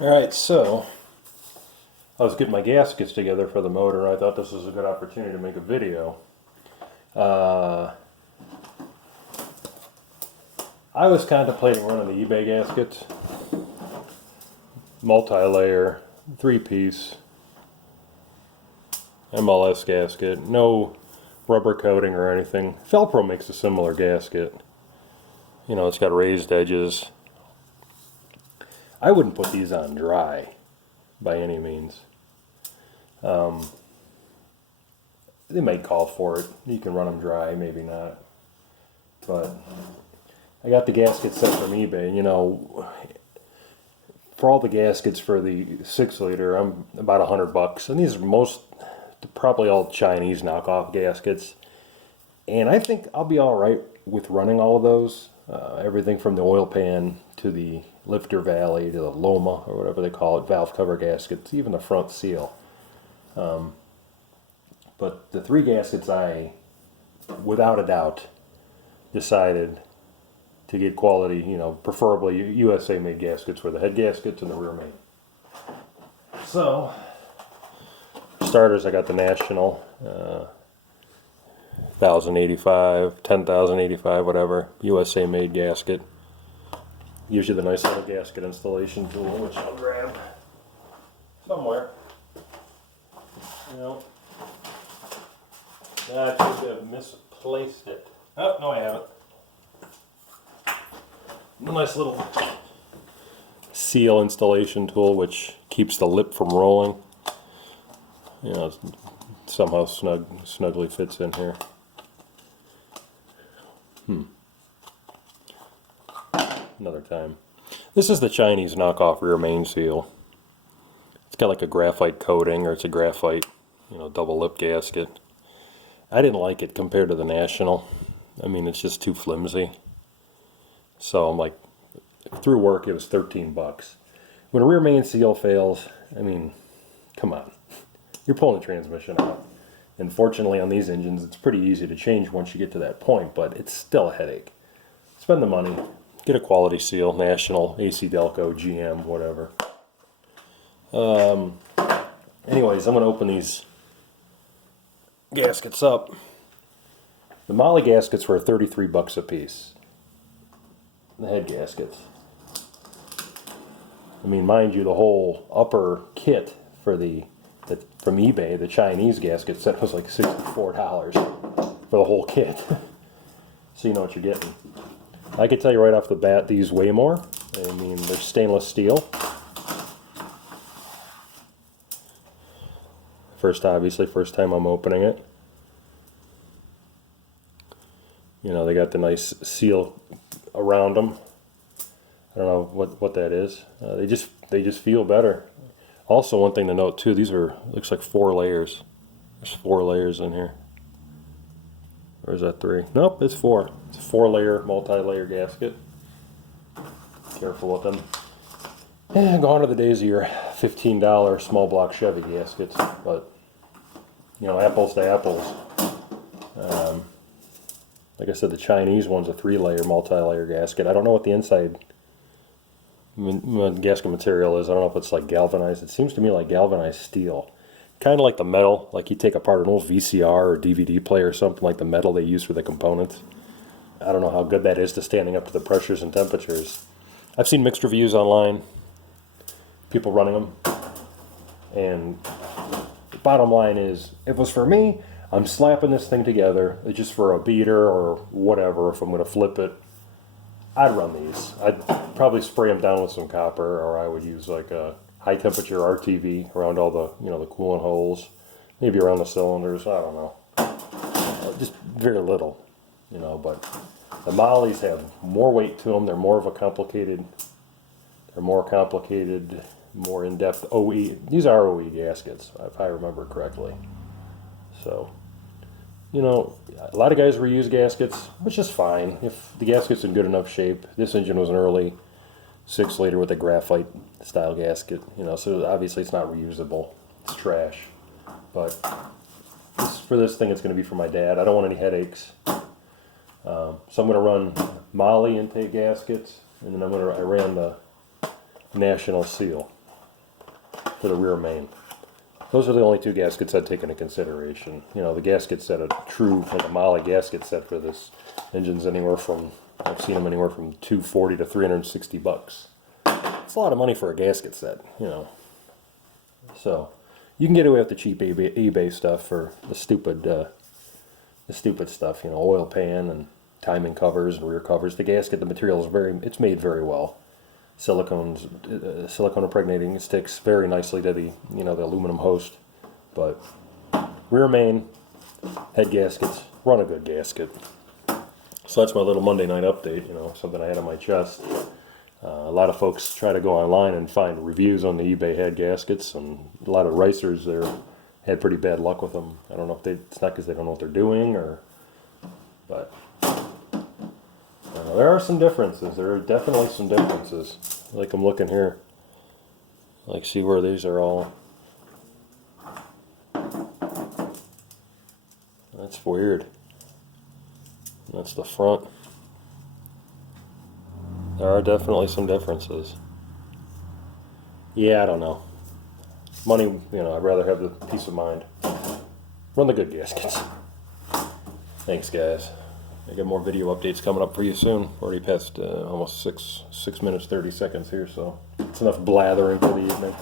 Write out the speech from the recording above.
Alright, so I was getting my gaskets together for the motor, and I thought this was a good opportunity to make a video. I was contemplating running the eBay gaskets, multi-layer, 3-piece, MLS gasket, no rubber coating or anything. Felpro makes a similar gasket. You know, it's got raised edges. I wouldn't put these on dry by any means. They might call for it. You can run them dry, maybe not. But I got the gasket set from eBay. You know, for all the gaskets for the 6-liter, I'm about $100, and these are probably all Chinese knockoff gaskets. And I think I'll be all right with running all of those. Everything from the oil pan to the lifter valley to the Loma, or whatever they call it, valve cover gaskets, even the front seal. But the 3 gaskets I, without a doubt, decided to get quality, you know, preferably USA made gaskets for the head gaskets and the rear main. So, for starters, I got the National 1085, 10,085, whatever, USA made gasket. Gives you the nice little gasket installation tool, which I'll grab somewhere. You know, I think I've misplaced it. Oh, no, I haven't. A nice little seal installation tool, which keeps the lip from rolling. You know, somehow snugly fits in here. Another time. This is the Chinese knockoff rear main seal. It's got like a graphite coating, or it's a graphite, you know, double lip gasket. I didn't like it compared to the National. I mean, it's just too flimsy. So I'm like, through work it was $13. When a rear main seal fails, I mean, come on. You're pulling the transmission out. And fortunately on these engines it's pretty easy to change once you get to that point, but it's still a headache. Spend the money, get a quality seal, National, AC Delco, GM, whatever. Anyways, I'm going to open these gaskets up. The Mahle gaskets were $33 a piece. The head gaskets. I mean, mind you, the whole upper kit for from eBay, the Chinese gasket set was like $64 for the whole kit. So you know what you're getting. I can tell you right off the bat, these weigh more. I mean, they're stainless steel. First time I'm opening it. You know, they got the nice seal around them. I don't know what that is. They just feel better. Also, one thing to note too, these are, looks like 4 layers. There's 4 layers in here. Or is that 3? Nope, it's 4. It's a 4-layer, multi-layer gasket. Careful with them. Gone are the days of your $15 small block Chevy gaskets, but you know, apples to apples. Like I said, the Chinese one's a 3-layer, multi-layer gasket. I don't know what the inside gasket material is. I don't know if it's like galvanized. It seems to me like galvanized steel. Kind of like the metal, like you take apart an old VCR or DVD player or something, like the metal they use for the components. I don't know how good that is to standing up to the pressures and temperatures. I've seen mixed reviews online, people running them, and the bottom line is, if it was for me, I'm slapping this thing together just for a beater or whatever. If I'm going to flip it, I'd run these. I'd probably spray them down with some copper, or I would use like a high temperature RTV around all the, you know, the coolant holes, maybe around the cylinders. I don't know, just very little, you know. But the Mahles have more weight to them. They're more of a complicated. They're more complicated, more in-depth OE. These are OE gaskets, if I remember correctly. So, you know, a lot of guys reuse gaskets, which is fine if the gasket's in good enough shape. This engine was an early 6-liter with a graphite style gasket, you know, so obviously it's not reusable. It's trash. But for this thing, it's going to be for my dad. I don't want any headaches. So I'm going to run Mahle intake gaskets, and then I ran the National seal. for the rear main. Those are the only two gaskets I'd take into consideration. You know, the gasket set, a true, like a Mahle gasket set for this engine's anywhere from, I've seen them anywhere from $240 to $360. It's a lot of money for a gasket set, you know. So you can get away with the cheap eBay stuff for the stupid stuff, you know, oil pan and timing covers and rear covers. The gasket, the material is it's made very well. Silicone impregnating sticks very nicely to the, you know, the aluminum host. But rear main, head gaskets, run a good gasket. So that's my little Monday night update, you know, something I had on my chest. A lot of folks try to go online and find reviews on the eBay head gaskets, and a lot of racers there had pretty bad luck with them. I don't know if it's not because they don't know what they're doing, but there are some differences. There are definitely some differences. Like I'm looking here, like see where these are all. That's weird. That's the front. There are definitely some differences. Yeah, I don't know. Money, you know, I'd rather have the peace of mind. Run the good gaskets. Thanks, guys. I got more video updates coming up for you soon. Already past almost 6 minutes 30 seconds here, so it's enough blathering for the evening.